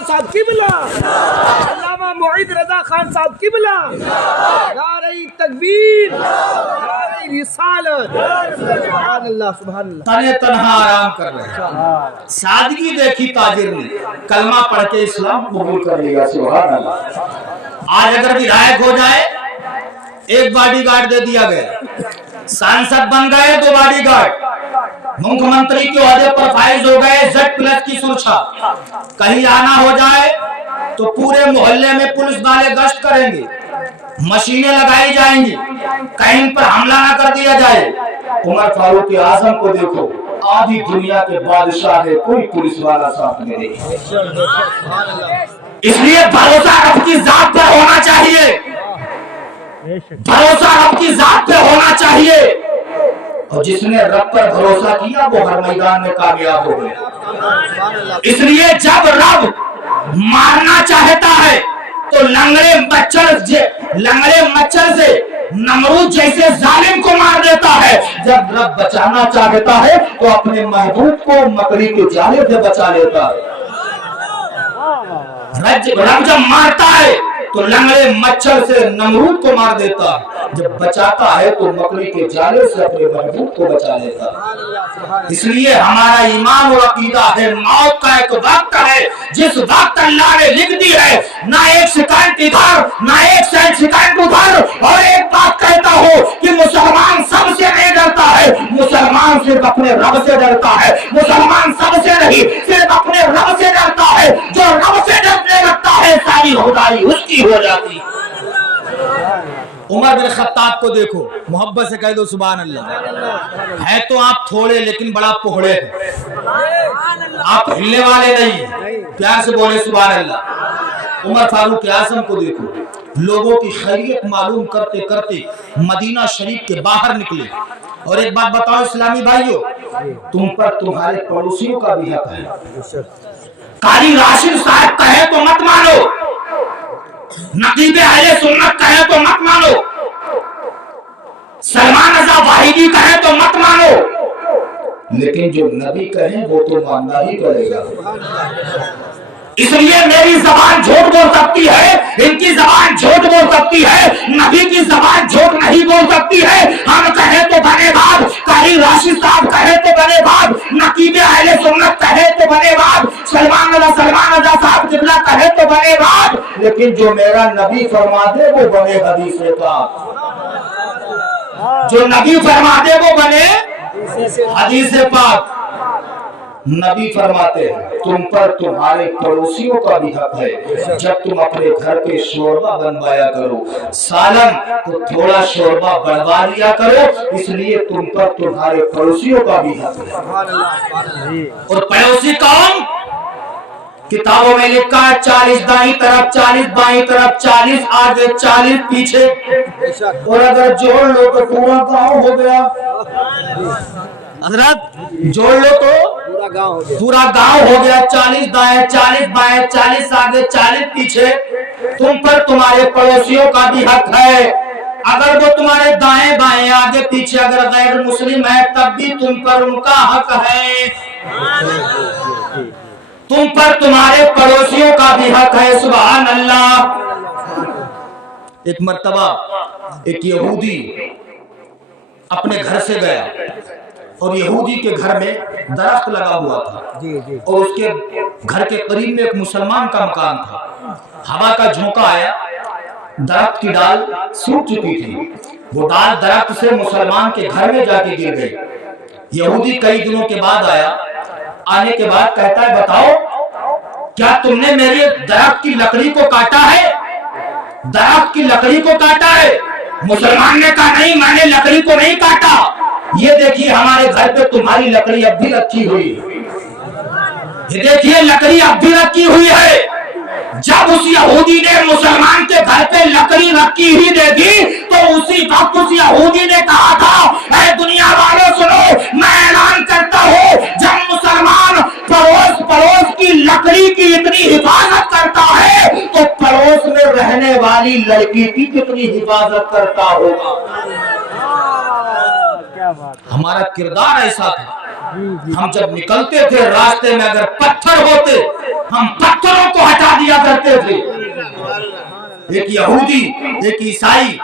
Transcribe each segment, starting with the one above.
نواز صاحب قبلہ, علامہ معید رضا خان صاحب قبلہ, نعرہ تکبیر, نعرہ رسالت. سبحان اللہ سبحان اللہ. تنے تنہا آرام کر رہے, سادگی دیکھی تاجر نے, کلمہ پڑھ کے اسلام قبول کر لیا. سبحان اللہ. آج اگر ودھائک ہو جائے ایک باڈی گارڈ دے دیا گیا, سانسد بن گئے دو باڈی گارڈ, مکھ منتری کے عہدے پر فائز ہو گئے زیڈ پلس کی سرکشا, کہیں آنا ہو جائے تو پورے محلے میں پولیس والے گشت کریں گے, مشینیں لگائی جائیں گی, کہیں پر حملہ نہ کر دیا جائے. عمر فاروق اعظم کو دیکھو, آدھی دنیا کے بادشاہ ہے, کوئی پولیس والا ساتھ میں نہیں. اس لیے بھروسہ رب کی ذات پر ہونا چاہیے, بھروسہ رب کی ذات پہ ہونا چاہیے, اور جس نے رب پر بھروسہ کیا وہ ہر میدان میں کامیاب ہو گیا. اس لیے جب رب مارنا چاہتا ہے تو لنگڑے مچھر سے نمرود جیسے ظالم کو مار دیتا ہے. جب رب بچانا چاہتا ہے تو اپنے محبوب کو مکڑی کے جالے سے بچا لیتا ہے. رب جب مارتا ہے تو لنگڑے مچھر سے نمرود کو مار دیتا ہے, جب بچاتا ہے تو مکڑی کے جالے سے اپنے محبوب کو بچا لیتا ہے. اس لیے ہمارا ایمان اور عقیدہ ہے موت کا ایک وقت ہے جس وقت اللہ نے لکھ دی ہے, نہ ایک سیکنڈ ادھر نہ ایک سیکنڈ ادھر. اور ایک بات کہتا ہوں کہ مسلمان سب سے نہیں ڈرتا ہے, مسلمان صرف اپنے رب سے ڈرتا ہے. مسلمان سب سے نہیں, صرف اپنے رب سے ڈرتا ہے. جو رب سے ڈرنے لگتا ہے ساری خدائی اس کی ہو جاتی. عمر بن خطاب کو دیکھو, محبت سے کہہ دو سبحان اللہ. ہے تو آپ تھوڑے لیکن بڑا پہڑے ہیں, آپ ہلنے والے نہیں, پیار سے بولے سبحان اللہ. عمر فاروق اعظم کو دیکھو, لوگوں کی خیریت معلوم کرتے کرتے مدینہ شریف کے باہر نکلے. اور ایک بات بتاؤ اسلامی بھائیو, تم پر تمہارے پڑوسیوں کا بھی حق ہے. قاری راشد صاحب کہے تو مت مانو, نقیب اہل سنت کہے تو مت مانو, سلمان رضا واحدی کہے تو مت مانو, لیکن جو نبی کہیں وہ تو ماننا ہی پڑے گا. اس لیے میری زبان جھوٹ بول سکتی ہے, ان کی زبان جھوٹ بول سکتی ہے, نبی کی زبان جھوٹ نہیں بول سکتی ہے. ہم کہے تو بنے باب, قاری راشد صاحب کہے تو بنے باب, نقیب اہل سنت کہے تو بنے باب, سلمان رضا صاحب قبلہ کہے تو بنے باب, لیکن جو میرا نبی فرما دے وہ بنے حدیث پاک. جو نبی فرما دے وہ بنے حدیث پاک. نبی فرماتے ہیں تم پر تمہارے پڑوسیوں کا بھی حق ہے. جب تم اپنے گھر پہ شوربہ بنوایا کرو, سالن تو تھوڑا شوربہ بڑھوا لیا کرو, اس لیے تم پر تمہارے پڑوسیوں کا بھی حق ہے. اور پڑوسی کون؟ کتابوں میں لکھا ہے 40 دائیں طرف 40 بائیں طرف 40 آگے 40 پیچھے, اور اگر جوڑ لو تو پورا گاؤں ہو گیا. حضرت جوڑ لو تو پورا گاؤں ہو گیا. 40 دائیں 40 بائیں 40 آگے 40 پیچھے. تم پر تمہارے پڑوسیوں کا بھی حق ہے. اگر وہ تمہارے دائیں بائیں آگے پیچھے اگر غیر مسلم ہے تب بھی تم پر ان کا حق ہے. تم پر تمہارے پڑوسیوں کا بھی حق ہے. سبحان اللہ. ایک مرتبہ ایک یہودی اپنے گھر سے گیا, اور یہودی کے گھر میں درخت لگا ہوا تھا, اور اس کے گھر کے قریب میں ایک مسلمان کا مکان تھا. ہوا کا جھونکا آیا, درخت کی ڈال سوکھ چکی تھی, وہ ڈال درخت سے مسلمان کے گھر میں جا کے گر گئی. یہودی کئی دنوں کے بعد آیا, آنے کے بعد کہتا ہے بتاؤ کیا تم نے میری درخت کی لکڑی کو کاٹا ہے؟ درخت کی لکڑی کو کاٹا ہے؟ مسلمان نے کہا نہیں, میں نے لکڑی کو نہیں کاٹا. یہ دیکھیے ہمارے گھر پہ تمہاری لکڑی اب بھی رکھی ہوئی ہے, یہ دیکھیے لکڑی اب بھی رکھی ہوئی ہے. جب اس یہودی نے مسلمان کے گھر پہ لکڑی رکھی ہی دیکھی تو اسی وقت اس یہودی نے کہا تھا اے دنیا والوں سنو, میں اعلان کرتا ہوں جب مسلمان پڑوس کی لکڑی کی اتنی حفاظت کرتا ہے تو پڑوس میں رہنے والی لڑکی کی کتنی حفاظت کرتا ہوگا. ہمارا کردار ایسا تھا, ہم جب نکلتے تھے راستے میں اگر پتھر ہوتے ہم پتھروں کو کرتے تھے. ایک یہودی ایک عیسائی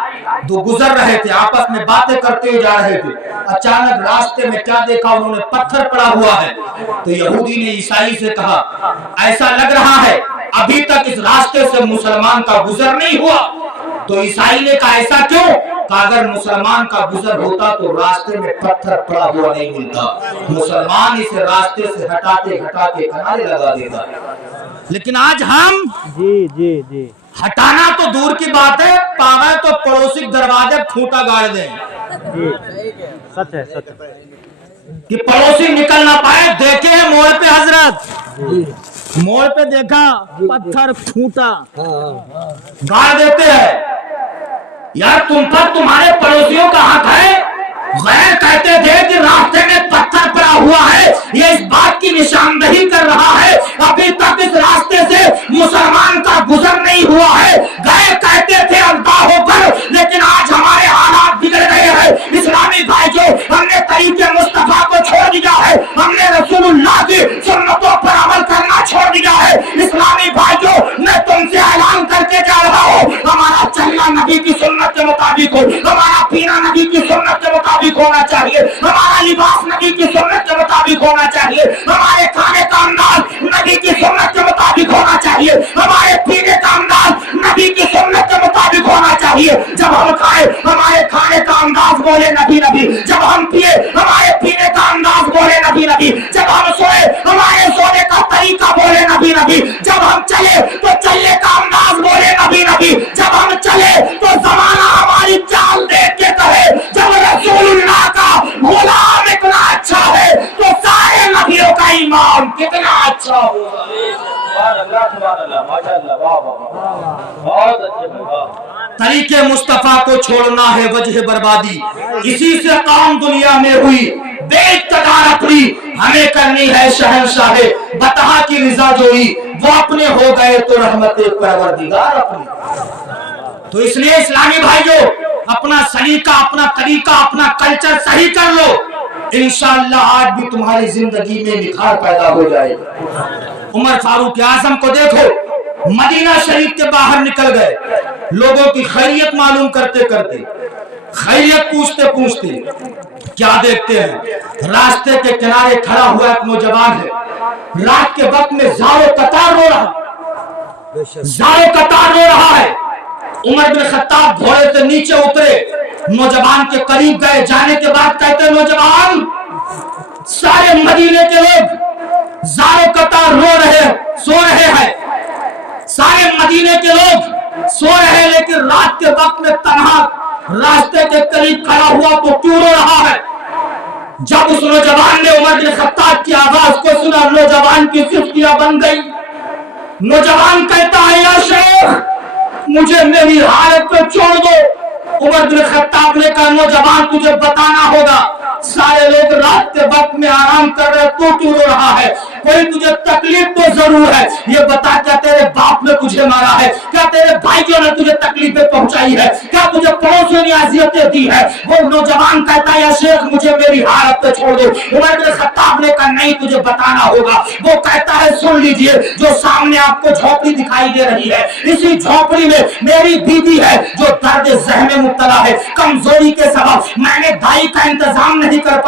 دو گزر رہے تھے, آپس میں باتیں کرتے ہوئے جا رہے تھے. اچانک راستے میں کیا دیکھا, انہوں نے پتھر پڑا ہوا ہے. تو یہودی نے عیسائی سے کہا, ایسا لگ رہا ہے ابھی تک اس راستے سے مسلمان کا گزر نہیں ہوا. تو عیسائی نے کہا ایسا کیوں؟ کہ اگر مسلمان کا گزر ہوتا تو راستے میں پتھر پڑا ہوا نہیں ملتا, مسلمان اسے راستے سے ہٹاتے ہٹاتے کنارے لگا دیتا. لیکن آج ہم جی ہٹانا تو دور کی بات ہے, پاوے تو پڑوسی دروازے پھوٹا گاڑ دیں جی, سچ ہے کہ پڑوسی نکل نہ پائے. دیکھے ہیں موڑ پہ حضرت, موڑ پہ دیکھا پتھر پھوٹا گاڑ دیتے ہیں. یار تم پر تمہارے پڑوسیوں کا حق ہے. غیر کہتے تھے کہ راستے میں پتھر پڑا ہوا ہے, یہ اس بات کی نشاندہی کر رہا ہے ابھی تک اس راستے سے مسلمان کا گزر نہیں ہوا ہے. غیر کہتے تھے اللہ ہو کر, لیکن آج ہمارے حالات بگڑ گئے ہیں. اسلامی بھائیوں, ہم نے طریقے مصطفیٰ کو چھوڑ دیا ہے, ہم نے رسول اللہ کی سنتوں پر عمل کرنا چھوڑ دیا ہے. اسلامی بھائیوں, میں تم سے اعلان کر کے جا رہا ہوں, ہمارا چلنا نبی کی سنت کے مطابق ہو, ہمارا پینا نبی کی سنت کے مطابق ہونا چاہیے, ہمارا لباس نبی کی سنت کے مطابق ہونا چاہیے, ہمارے کھانے کا انداز نبی کی سنت کے مطابق ہونا چاہیے, ہمارے پینے کا انداز نبی کی سنت کے مطابق ہونا چاہیے. جب ہم کھائے ہمارے کھانے کا انداز بولے نبی نبی, جب ہم پیے ہمارے پینے کا انداز بولے نبی نبی, جب ہم سوئے ہمارے سونے کا طریقہ بولے نبی نبی, جب ہم چلے تو چلنے کا انداز بولے نبی نبی, جب ہم چلے تو زمانہ ہماری چال دیکھ کے کہے جب رسول اللہ کا غلام اتنا اچھا ہے تو سارے نبیوں کا ایمان کتنا اچھا ہوگا. طریقے مصطفیٰ کو چھوڑنا ہے وجہ بربادی, اسی سے قوم دنیا میں ہوئی بے اقتدار اپنی, ہمیں کرنی ہے شہنشاہ بطحا کی رضا جوئی, وہ اپنے ہو گئے تو رحمت پروردگار اپنی. تو اس لیے اسلامی بھائیوں, اپنا سلیقہ اپنا طریقہ اپنا کلچر صحیح کر لو, انشاءاللہ آج بھی تمہاری زندگی میں نکھار پیدا ہو جائے گا. عمر فاروق اعظم کو دیکھو, مدینہ شریف کے باہر نکل گئے, لوگوں کی خیریت معلوم کرتے کرتے, خیریت پوچھتے پوچھتے کیا دیکھتے ہیں, راستے کے کنارے کھڑا ہوا ایک نوجوان ہے, رات کے وقت میں زارو قطار رو رہا ہے. عمر بن خطاب گھوڑے سے نیچے اترے, نوجوان کے قریب گئے, جانے کے بعد کہتے نوجوان, سارے مدینے کے لوگ زارو قطار رو رہے سو رہے ہیں, سارے مدینے کے لوگ سو رہے ہیں, لیکن رات کے وقت میں تنہا راستے کے قریب کھڑا ہوا تو کیوں رو رہا ہے؟ جب اس نوجوان نے عمر بن خطاب کی آواز کو سنا, نوجوان کی سفتیاں بن گئی. نوجوان کہتا ہے یا شیخ مجھے میری حالت پہ چھوڑ دو. عمر بن خطاب نے کہا نوجوان تجھے بتانا ہوگا, سارے لوگ رات کے وقت میں آرام کر رہے, تو کیوں رو رہا ہے؟ کوئی تجھے تکلیف تو ضرور ہے, یہ بتا کیا تیرے باپ نے تجھے مارا ہے, کیا تیرے بھائیوں نے تجھے تکلیفیں پہنچائی ہے, کیا تجھے پڑوسیوں نے اذیتیں دی ہے؟ وہ نوجوان کہتا ہے یا شیخ مجھے میری حالت پہ چھوڑ دو. عمر بن خطاب نے کہا نہیں تجھے بتانا ہوگا. وہ کہتا ہے سن لیجئے, جو سامنے آپ کو جھوپڑی دکھائی دے رہی ہے, اسی جھوپڑی میں میری بیوی ہے جو درد ذہن میں مبتلا ہے. کمزوری کے سبب میں نے دائی کا انتظام نہیں کر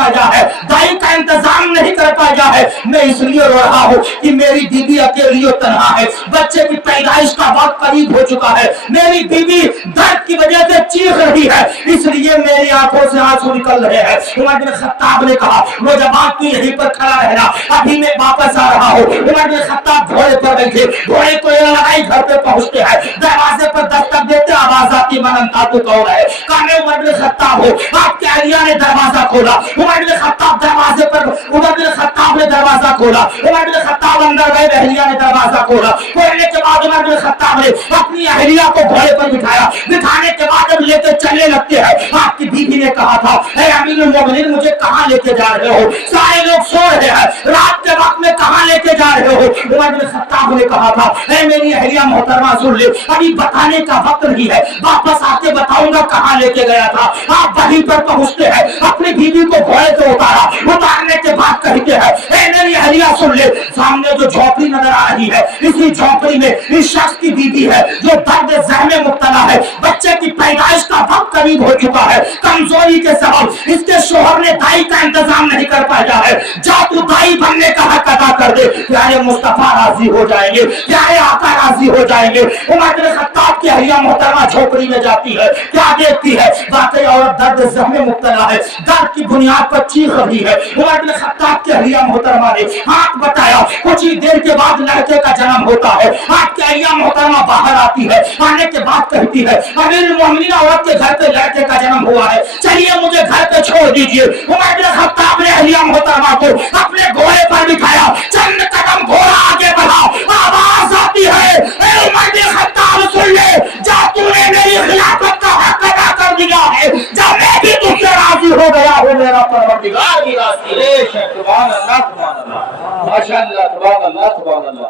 پایا ہے, میں اس لیے رو رہا ہوں کہ میری بیوی اکیلی اور تنہا ہے, بچے کی پیدائش کا وقت قریب ہو چکا ہے, میری بیوی درد کی وجہ سے چیخ رہی ہے, اس لیے میری آنکھوں سے آنسو نکل رہے ہیں. عمر بن خطاب نے کہا نوجوان تو یہیں پر کھڑا رہنا, ابھی میں واپس آ رہا ہوں. عمر بن خطاب گھوڑے پر بیٹھے, گھوڑے کو لگائی, گھر پہ پہنچتے ہیں, دروازے پر دستک دیتے, آواز آتی من انت تو کون ہے؟ کہا میں عمر بن خطاب ہوں. آپ کے اہلیہ نے دروازہ کھولا, عمر بن خطاب دروازے پر, عمر بن خطاب نے دروازہ کھولا, عمر بن خطاب اندر گئے, اہلیہ نے دروازہ کھولا. کھولنے کے بعد عمر بن خطاب نے اپنی اہلیہ کو گھوڑے پر بٹھایا, بٹھانے کے بعد جب لے کے چلنے لگتے ہیں, آپ کی بیوی نے کہا تھا اے امیر المومنین مجھے کہاں لے کے جا رہے ہو, سارے لوگ سو رہے ہیں, رات کے وقت میں کہاں لے کے جا رہے ہو؟ عمر بن خطاب نے کہا تھا اے میری اہلیہ محترمہ سن لے, ابھی بتانے کا وقت نہیں ہے, واپس آ کے بتاؤں گا کہاں لے کے گیا تھا. آپ وہیں پر پہنچتے ہیں, اپنی بیوی کو گھوڑے سے اتارا, اتارنے کے بعد کہتے ہیں ए मेरी अहलिया सुन ले, सामने जो झोपड़ी नजर आ रही है, इसी झोपड़ी में इस शख्स की बीवी है जो दर्द ज़हन में मुब्तला है। बच्चे की पैदाइश का वक्त करीब हो चुका है। कमजोरी के सबब इसके शोहर ने दाई का इंतजाम नहीं कर पाया है। जा तू दाई बनने का हक अदा कर दे, प्यारे मुस्तफा राजी हो जाएंगे, प्यारे आका राजी हो जाएंगे। उमर बिन खत्ताब की अहलिया मोहतरमा झोपड़ी में जाती है, क्या देखती है? वाकई औरत दर्द ज़हन में मुब्तला है, दर्द की बुनियाद पर चीख रही है। उमर बिन खत्ताब की अहलिया मोहतरमा ने हाथ बताया, कुछ ही देर के बाद लड़के का जन्म होता है। आपकी अहलिया मोहतरमा बाहर आती है, आने के बाद कहती है, अमीरुल मोमिनीन औरत के घर पे लड़के का जन्म हुआ है, चलिए मुझे घर पे छोड़ दीजिए। उमर बिन खत्ताब ने अहलिया मोहतरमा को अपने घोड़े पर बिठाया, चंद कदम घोड़ा आगे बढ़ा, आवाज आती है, ए उमर बिन खत्ताब सुन ले, जा तूने मेरी खिलाफत का हक अदा कर दिया है, जब मैं भी तुझसे राजी हो गया हूँ, मेरा परवरदिगार भी राजी है। सुभान अल्लाह, सुभान अल्लाह, माशाअल्लाह, सुभान अल्लाह, सुभान अल्लाह,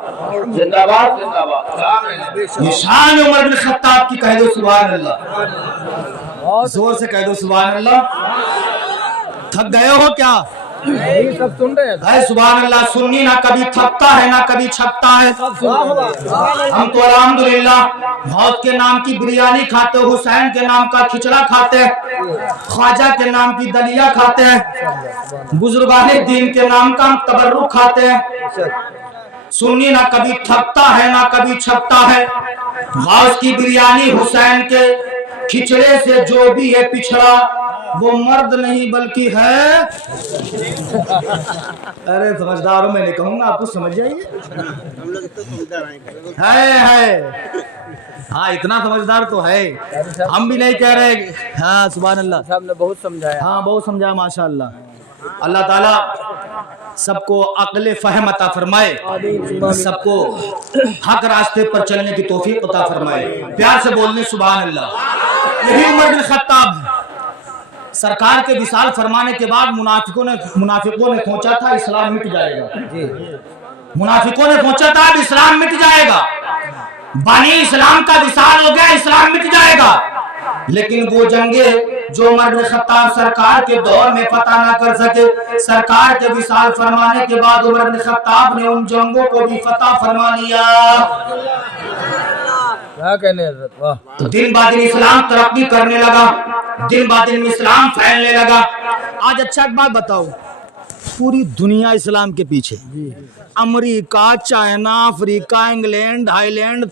जिंदाबाद जिंदाबाद। ये शान उमर बिन खत्ताब की कह दो सुभान अल्लाह, जोर से कह दो सुभान अल्लाह। थक गए हो क्या? यही सब सुन रहे हैं। सुभान अल्लाह। सुन्नी ना कभी थकता है ना कभी छकता है। हम तो अल्हम्दुलिल्लाह मौत के नाम की बिरयानी खाते, हुसैन के नाम का खिचड़ा खाते, ख्वाजा के नाम की दलिया खाते हैं, बुजुर्गाने दीन के नाम का हम तबर्रुक खाते हैं। सुन्नी ना कभी थकता है ना कभी छकता है। गौस की बिरयानी, हुसैन के खिचड़े से जो भी है पिछड़ा, वो मर्द नहीं बल्कि है। अरे समझदारों में नहीं कहूंगा, आपको समझ जाइए। है हाँ, इतना समझदार तो है, हम भी नहीं कह रहे। हाँ सुभान अल्लाह, साहब ने बहुत समझाया। हाँ बहुत समझाया माशाअल्लाह। अल्लाह ताला सबको अक्ल फहम अता फरमाए, सबको हक रास्ते पर चलने की तौफीक अता फरमाए। प्यार से बोलने सुभान अल्लाह। यही उमर बिन खत्ताब है। सरकार के विशाल फरमाने के बाद मुनाफिकों ने सोचा था इस्लाम मिट जाएगा। मुनाफिकों ने सोचा था अब इस्लाम मिट जाएगा, बानी इस्लाम का विशाल हो गया, इस्लाम मिट जाएगा। लेकिन वो जंगे जो उमर बिन खत्ताब सरकार के दौर में फतह ना कर सके, सरकार के विशाल फरमाने के बाद उमर बिन खत्ताब ने उन जंगों को भी फतह फरमा लिया। क्या कहने हैं? वाह। तो दिन ब दिन इस्लाम तरक्की करने लगा, दिन ब दिन इस्लाम फैलने लगा। आज अच्छा एक बात बताओ, पूरी दुनिया इस्लाम के पीछे, America, China, Africa, England, Thailand,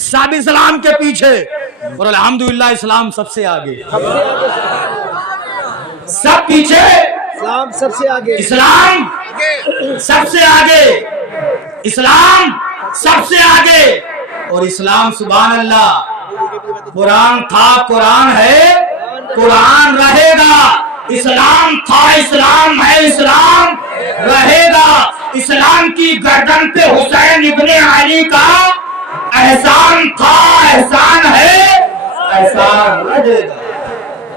सब इस्लाम के पीछे, और अल्हम्दुलिल्लाह इस्लाम सबसे आगे। सब पीछे, इस्लाम सबसे आगे। इस्लाम सबसे आगे, इस्लाम सबसे आगे। और इस्लाम सुभान अल्लाह, कुरान था, कुरान है, कुरान रहेगा। इस्लाम था, इस्लाम है, इस्लाम रहेगा। इस्लाम की गर्दन पे हुसैन इब्ने अली का एहसान था, एहसान है, एहसान रहेगा।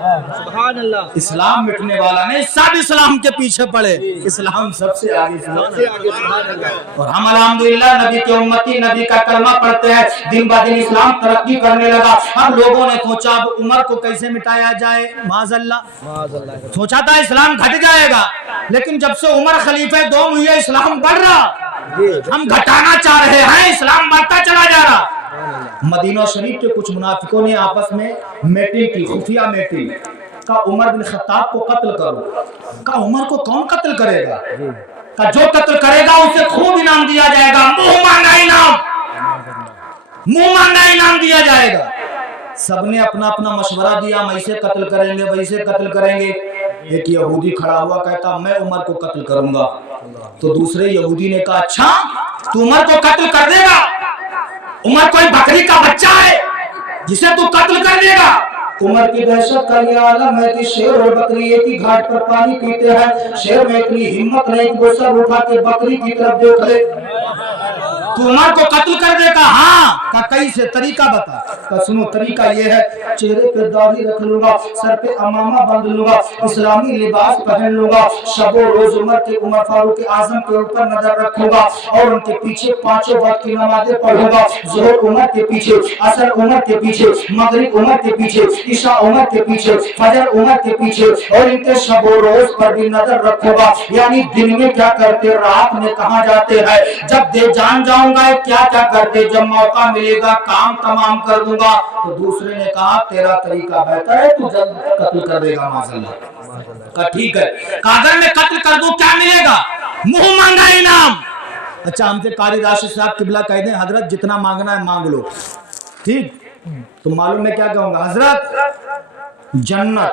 सुभान अल्लाह। इस्लाम मिटने वाला नहीं, सब इस्लाम के पीछे पड़े, इस्लाम सबसे आगे, सबसे आगे। सुभान अल्लाह। और हम अल्हम्दुलिल्लाह नबी के उम्मती, नबी का कलमा पढ़ते हैं। दिन ब दिन इस्लाम तरक्की करने लगा। अब लोगों ने सोचा अब उमर को कैसे मिटाया जाए, माज़अल्लाह। सोचा था इस्लाम घट जाएगा, लेकिन जब से उमर खलीफे दो हुए इस्लाम बढ़ रहा, हम घटाना चाह रहे हैं, इस्लाम बढ़ता चला जा रहा। मदीना शरीफ के कुछ मुनाफिकों ने आपस में मीटिंग की, खुफिया मीटिंग का, उमर बिन खत्ताब को कत्ल करो। का उमर को कौन कत्ल करेगा? का जो कत्ल करेगा उसे खूब इनाम दिया जाएगा, मुंह मांगा इनाम, मुंह मांगा इनाम दिया जाएगा। सबने अपना अपना मशवरा दिया, हम ऐसे कत्ल करेंगे, वैसे कत्ल करेंगे। एक यहूदी खड़ा हुआ कहता मैं उमर को कत्ल करूंगा। तो दूसरे यहूदी ने कहा अच्छा तू उमर को कत्ल कर देगा? उमर कोई बकरी का बच्चा है जिसे तू कत्ल कर देगा? उमर की दहशत का यह आलम है कि शेर और बकरी एक ही घाट पर पानी पीते हैं। शेर में इतनी हिम्मत नहीं कि वो सर उठा के बकरी की तरफ देख ले। तू उमर को कत्ल कर देगा? हाँ। का कैसे? तरीका बता। का सुनो, तरीका ये है, चेहरे पे दाढ़ी रख लूंगा, सर पे अमामा बांध लूंगा, इस्लामी लिबास पहन लूंगा, शबो रोज उमर फारूक आजम के ऊपर नजर रखूंगा और उनके पीछे 5 वक्त की नमाजें पढ़ूंगा। जोहर उमर के पीछे, असर उमर के पीछे, मगरिब उमर के पीछे, इशा उमर के पीछे, फजर उमर के पीछे, और इनके शबो रोज पर भी नजर रखूंगा। यानी दिन में क्या करते, रात में कहां जाते हैं, जब दे जान जाऊंगा क्या क्या करते, जब मौका मिलेगा काम तमाम कर दूंगा। तो दूसरे ने कहा तेरा तरीका बेहतर है, तू जल्द कत्ल कर देगा माशाअल्लाह। का ठीक है, अगर मैं कत्ल कर दूं क्या मिलेगा? मुंह मांगा इनाम। अच्छा, हमसे कारी राशिद साहब किबला कह दें हजरत जितना मांगना है मांग लो, ठीक? तो मालूम मैं क्या कहूंगा, हजरत जन्नत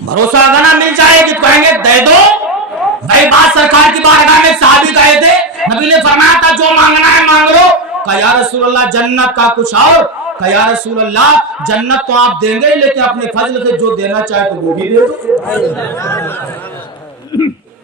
भरोसा अगर ना मिल जाएगी तो कहेंगे दे दो भाई। बात सरकार की बारगाह में साहबी गए थे, नबी ने फरमाया था जो मांगना है मांग लो। कहा या रसूल अल्लाह जन्नत का कुछ और? कहा या रसूल अल्लाह जन्नत तो आप देंगे लेकिन अपने फजल से जो देना चाहे तो वो भी दे दो।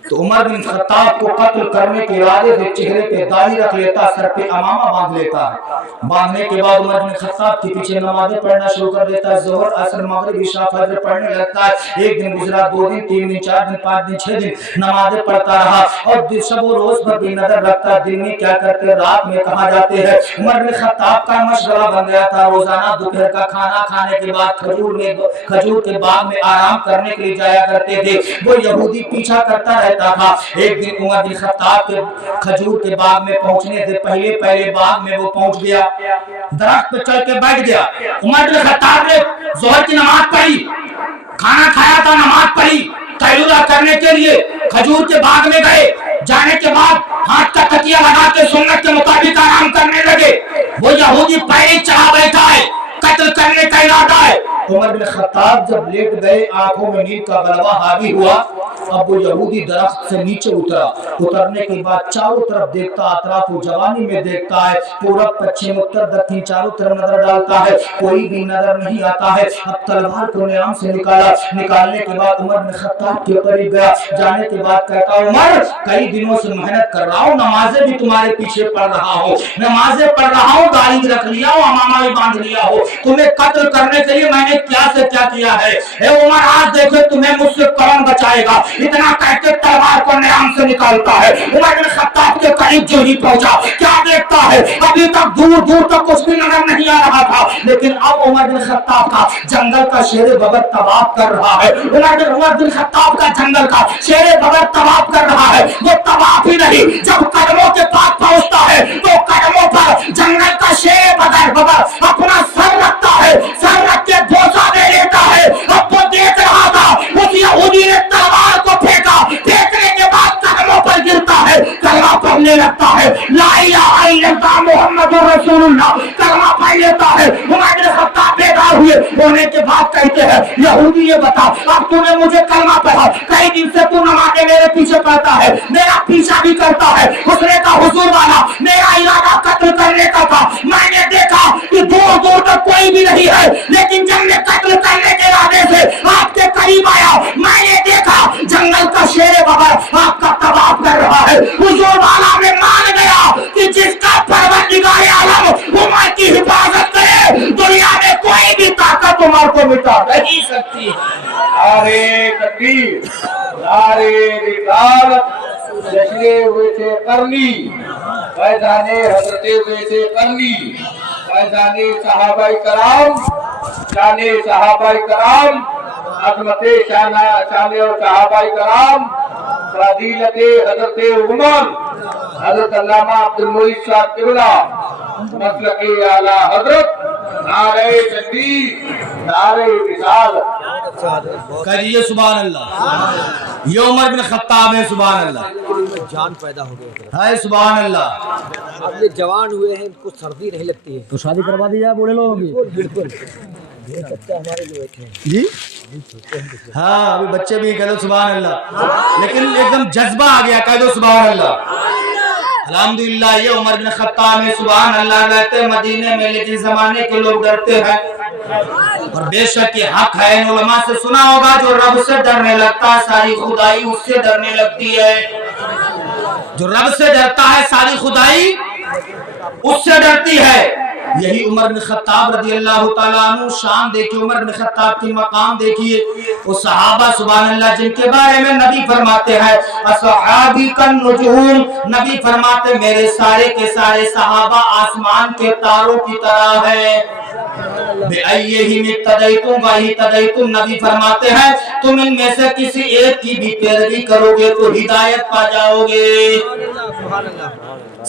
तो उमर बिन खत्ताब को कत्ल करने के इरादे से चेहरे पे दाढ़ी रख लेता, सर पे अमामा बांध लेता है। बांधने के बाद उमर बिन खत्ताब के पीछे नमाजें पढ़ना शुरू कर देता है, जोहर असर मगरिब इशा फजर पढ़ने लगता है। एक दिन गुजरा, 2 दिन, 3 दिन, 4 दिन, 5 दिन, 6 दिन नमाजें पढ़ता रहा और शब रोज पर भी नजर रखता। दिन में क्या करते, रात में कहां जाते हैं। उमर बिन खत्ताब का मशगला बन गया था, रोजाना दोपहर का खाना खाने के बाद खजूर के बाग में आराम करने के लिए जाया करते थे। वो यहूदी पीछा करता रहता था। एक दिन उमर बिन खत्ताब के खजूर के बाग में पहुंचने से पहले बाग में वो पहुंच गया, दरख्त पे चढ़ के बैठ गया। उमर बिन खत्ताब ने जोहर की नमाज पढ़ी, खाना खाया था, नमाज पढ़ी, तैलुला करने के लिए खजूर के बाग में गए। जाने के बाद हाथ का तकिया लगा के सुन्नत के मुताबिक आराम करने लगे। वो यहूदी पहले चढ़ा बैठा है, कत्ल करने का इरादा है। उमर बिन खत्ताब जब लेट गए, आंखों में नींद का गलबा हावी हुआ। अब वो यहूदी दरख्त से नीचे उतरा। उतरने के बाद चारों तरफ देखता, अतराफ जवानी में देखता है, पूरब पश्चिम उत्तर दक्षिण चारों तरफ नजर डालता है, कोई भी नजर नहीं आता है। अब तलवार को न्याम से निकाला। निकालने के बाद उमर बिन खत्ताब के करीब गया। जाने के बाद कहता, उमर कई दिनों से मेहनत कर रहा हूँ, नमाजें भी तुम्हारे पीछे पढ़ रहा हूँ, नमाजें पढ़ रहा हूँ, दाढ़ी भी रख लिया हूँ, अमामा भी बांध लिया हो, तुम्हें कत्ल करने के लिए मैंने क्या से क्या किया है। उमर आज देखो तुम्हें मुझसे कौन बचाएगा। इतना कहते तलवार को न्याम से निकालता है। उमर बिन खत्ताब के करीब जो ही पहुंचा, क्या देखता है, अभी तक दूर दूर तक कुछ भी नजर नहीं आ रहा था, लेकिन अब उमर बिन खत्ताब का जंगल का शेर बगर तवाफ कर रहा है। उमर बिन खत्ताब का जंगल का शेर बगर तवाफ कर रहा है। वो तवाफ ही नहीं, जब कदमों के पास पहुंचता है तो कदमों पर जंगल का शेर बगर अपना सर रखता है, सर रख के बोसा दे लेता है। अब वो देख रहा था, उस यहूदी ने तलवार को फेंका, फेंकने के बाद कदमों पर गिरता है, कलमा पढ़ने लगता है, ला इलाहा इल्लल्लाह मुहम्मदुर रसूलुल्लाह, कलमा पढ़ लेता है। उमर बिन खत्ताब बेकार हुए होने के बाद कहते हैं, यहूदी ये बता, अब तूने मुझे कलमा पढ़ा, कई दिन से तू नमाज़ें मेरे पीछे पढ़ता है, मेरा पीछा भी करता है। उसने कहा हुजूर वाला, मेरा इरादा कत्ल करने का था, मैंने देखा कि दूर दूर तक कोई भी नहीं है, लेकिन जब मैं कत्ल करने के इरादे से आपके करीब आया, मैंने देखा जंगल का शेर बगर आपका तबाह कर रहा है। हुजूर वाला मैं मान गया कि जिसका परवरदिगार आलम उमर की हिफाजत करे, दुनिया में कोई भी ताकत उमर को मिटा नहीं सकती। नारे तकबीर, नारे रिसालत, जश्ने हुए थे करनी, फैजाने हजरते हुए थे करनी, फैजाने सहाबाई कराम, शाने सहाबाई कराम, अजमते शाने और सहाबाई कराम, फजीलते हजरते उमर, हजरत अल्लामा अब्दुल मुईज साहब किबला, मसलके आला हजरत, नारे तकबीर, नारे रिसालत। कहिए सुभान अल्लाह। ये उमर बिन खत्ताब है, सुभान अल्लाह। जान पैदा हो गया है, सुभान अल्लाह। अब ये जवान हुए हैं, इनको सर्दी नहीं लगती है, तो शादी करवा दी जाए बूढ़े लोगों की? बिल्कुल हमारे जो थे जी, हाँ अभी बच्चे भी कह दो सुभान अल्लाह, लेकिन एकदम जज्बा आ गया, कह दो सुभान अल्लाह। अल्हम्दुलिल्लाह। ये उमर बिन खत्ताब में सुभान अल्लाह रहते मदीने में, लेकिन जमाने के लोग डरते हैं, और बेशक ये हक है। इन उलमा से सुना होगा, जो रब से डरने लगता है सारी खुदाई उससे डरने लगती है। جو رب سے ڈرتا ہے ساری خدائی اس سے ڈرتی ہے. یہی عمر بن خطاب رضی اللہ تعالیٰ عنہ شان دیکھیے, عمر بن خطاب کی مقام دیکھیے. وہ صحابہ سبحان اللہ جن کے بارے میں نبی فرماتے ہیں اصحابی کالنجوم, نبی فرماتے میرے سارے کے سارے صحابہ آسمان کے تاروں کی طرح ہیں. بِأَيِّهِمْ اقْتَدَيْتُمْ وَاهْتَدَيْتُمْ, نبی فرماتے ہیں تم ان میں سے کسی ایک کی بھی پیروی کرو گے تو ہدایت پا جاؤ گے.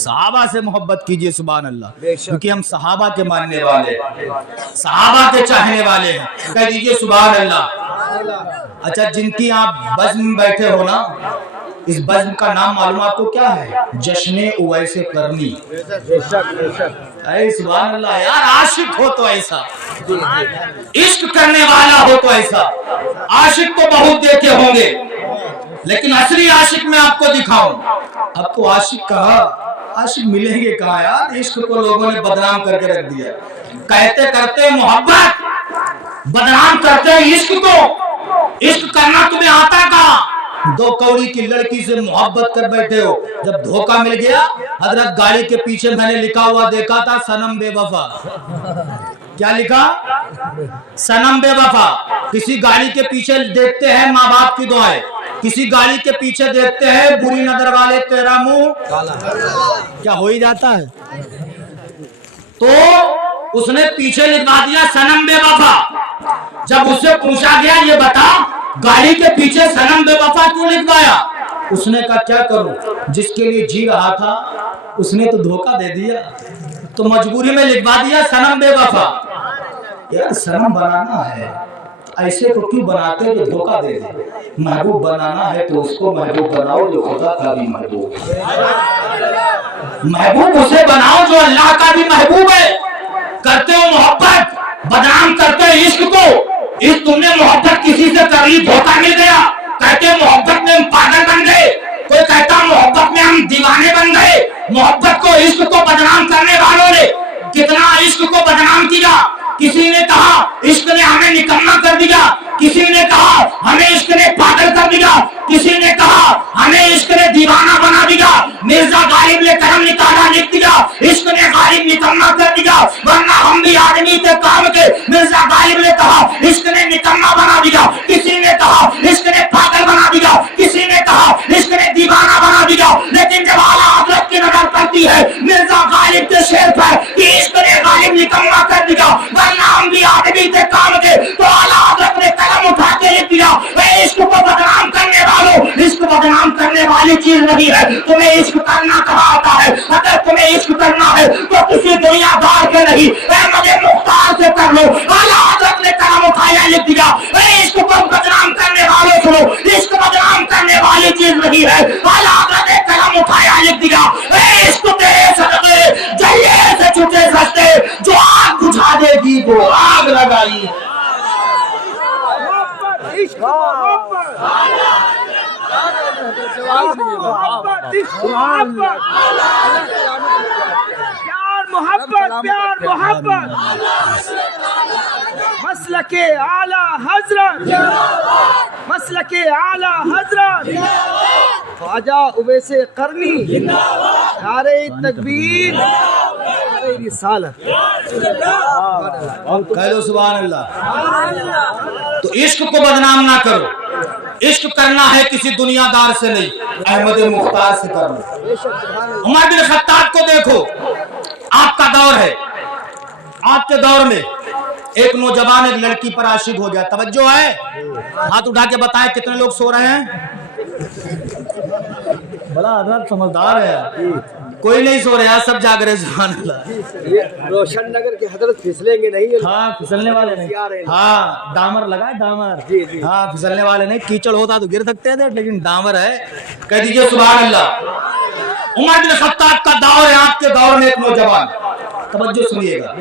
صحابہ سے محبت کیجئے سبحان اللہ, کیونکہ ہم صحابہ کے ماننے والے, صحابہ کے چاہنے والے ہیں. کہہ دیجئے سبحان اللہ. اچھا جن کی آپ بزم میں بیٹھے ہو نا, اس بزم کا نام معلوم آپ کو کیا ہے؟ جشن اویس قرنی. اے سبحان اللہ یار, عاشق ہو تو ایسا, عشق کرنے والا ہو تو ایسا. عاشق تو بہت دیکھے ہوں گے لیکن اصلی عاشق میں آپ کو دکھاؤں. اب تو عاشق کہا, عاشق ملیں گے کہاں یار, عشق کو لوگوں نے بدنام کر کے رکھ دیا. کہتے کرتے محبت, بدنام کرتے عشق کو. عشق کرنا تمہیں آتا کہاں؟ 2 کوڑی کی لڑکی سے محبت کر بیٹھے ہو, جب دھوکہ مل گیا. حضرت گاڑی کے پیچھے میں نے لکھا ہوا دیکھا تھا صنم بے وفا. کیا لکھا؟ صنم بے وفا. کسی گاڑی کے پیچھے دیکھتے ہیں ماں باپ کی دعائیں, کسی گاڑی کے پیچھے دیکھتے ہیں بری نظر والے تیرا منہ کیا ہو ہی جاتا ہے. تو اس نے پیچھے لکھوا دیا صنم بے وفا. جب اس سے پوچھا گیا یہ بتا گاڑی کے پیچھے صنم بے وفا کیوں لکھوایا, اس نے کہا کیا کروں, جس کے لیے جی رہا تھا اس نے تو دھوکہ دے دیا تو مجبوری میں لکھوا دیا صنم بے وفا. یار صنم بنانا ہے ایسے کو کیوں بناتے جو دھوکہ دے دے. محبوب بنانا ہے تو اس کو محبوب بناؤ جو خدا کا بھی محبوب ہے. محبوب اسے بناؤ جو اللہ کا بھی محبوب ہے. کرتے ہو محبت, بدنام کرتے ہو عشق کو. اس تم نے محبت کسی سے کر لی, دھوکہ مل گیا. کہتے محبت میں ہم پاگل بن گئے, کوئی کہتا محبت میں ہم دیوانے بن گئے. محبت کو عشق کو بدنام کرنے والوں نے کتنا عشق کو بدنام کیا. کسی نے کہا عشق نے ہمیں نکما کر دیا, کسی نے کہا ہمیں عشق نے پاگل کر دیا, کسی نے کہا ہمیں عشق نے دیوانہ بنا دیا. مرزا غالب نے قلم نکالا لکھ دیا عشق نے غالب نکما کر دیا, ورنہ ہم بھی آدمی کے کام کے. مرزا غالب نے کہا عشق نے نکما بنا دیا, کسی نے کہا عشق نے پاگل بنا دیا, کسی نے کہا عشق نے دیوانہ بنا دیا. لیکن جب اعلیٰ حضرت کی نظر پڑتی ہے مرزا غالب کے شعر پر کہ عشق نے غالب نکما کر دیا ورنہ ہم بھی آدمی کے کام کے, تو اعلیٰ حضرت نے قلم اٹھا کے لکھ دیا اے عشق کو بدنام کرنے والوں, عشق بدنام کرنے والی چیز نہیں ہے. تمہیں عشق کرنا کہاں آتا ہے؟ اگر تمہیں عشق کرنا ہے تو کسی دنیا دار کے نہیں احمد مختار سے کر لو. اعلیٰ حضرت نے قلم اٹھایا لکھ دیا اے عشق کو بدنام کرنے والوں سنو, عشق بدنام کرنے والی چیز نہیں ہے. اعلیٰ حضرت نے قلم اٹھایا لکھ دیا اے عشق تیرے صدقے جلیے سے چھٹے سستے, جو آگ بجھا دے گی وہ آگ لگائی. پیار محبت مسلک اعلی حضرت, مسلک اعلی حضرت خواجہ اویس قرنی, نعرہ تکبیر, نعرہ رسالت. کہہ لو سبحان اللہ. تو عشق کو بدنام نہ کرو, عشق کرنا ہے کسی دنیا دار سے نہیں, احمد مختار سے کرنا. عمر بن خطاب کو دیکھو, آپ کا دور ہے, آپ کے دور میں ایک نوجوان ایک لڑکی پر عاشق ہو گیا. توجہ ہے, ہاتھ اٹھا کے بتائیں کتنے لوگ سو رہے ہیں. بڑا حضرت سمجھدار ہے, کوئی نہیں سو رہا, سب جاگ رہے. سبحان اللہ. روشن نگر کے حضرت پھسلیں گے نہیں, ہاں پھسلنے والے نہیں, ہاں ڈامر لگا ڈامر, ہاں پھسلنے والے نہیں. کیچڑ ہوتا تو گر سکتے تھے لیکن ڈامر ہے. کہہ دیجئے سبحان اللہ. عمر بن خطاب کا دور ہے, آپ کے دور میں ایک نوجوان, توجہ سنیے گا,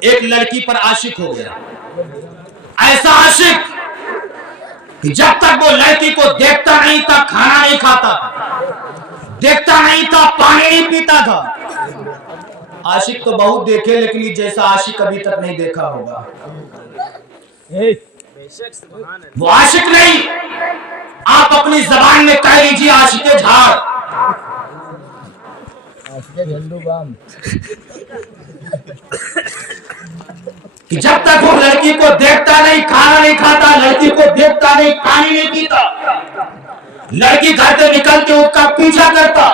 ایک لڑکی پر عاشق ہو گیا. ایسا عاشق کہ جب تک وہ لڑکی کو دیکھتا نہیں تھا کھانا نہیں کھاتا تھا, دیکھتا نہیں تھا پانی نہیں پیتا تھا. عاشق تو بہت دیکھے لیکن یہ جیسا عاشق ابھی تک نہیں دیکھا ہوگا. وہ عاشق نہیں, آپ اپنی زبان میں کہہ لیجیے عاشق جھاڑ. کہ جب تک وہ لڑکی کو دیکھتا نہیں کھانا نہیں کھاتا، لڑکی کو دیکھتا نہیں پانی نہیں پیتا، لڑکی گھر سے نکل کے اس کا پیچھا کرتا،